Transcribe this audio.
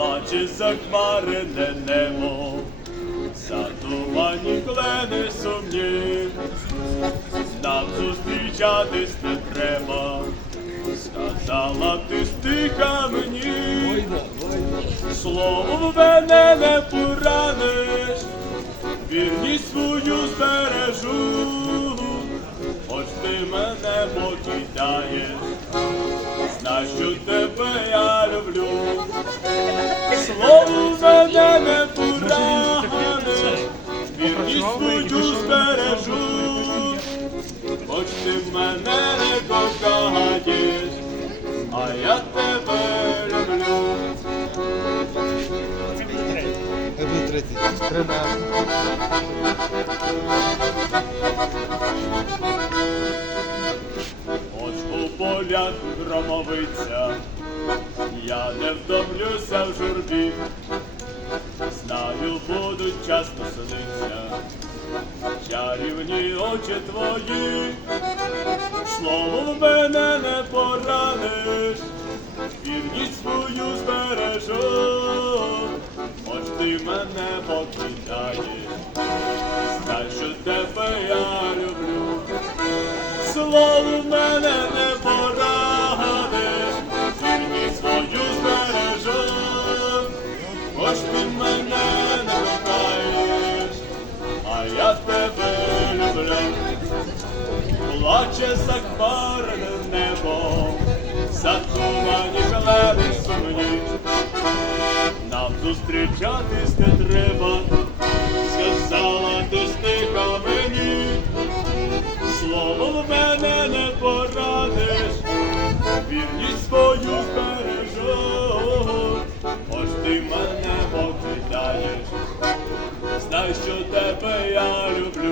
плаче захмарене небо, задумані клени сумні, нам зустрічатись не треба, сказала ти стиха мені, словом мене не пораниш, вірність свою збережу, хоч ти мене покидаєш, знай, що тебе я люблю. Словом мене не пораниш, вірність збережу, хоч ти мене не кохаєш, а я тебе люблю. Я буду третій. Ось у полях громовиця, я не втомлюся в журбі, знаю, будуть часто сниться, чарівні очі твої, словом мене не пораниш, вірність свою збережу, хоч ти мене покидаєш, а я тебе люблю. Плаче захмарене небо, затумані глеби сумні. Нам зустрічатись не треба, père le bleu.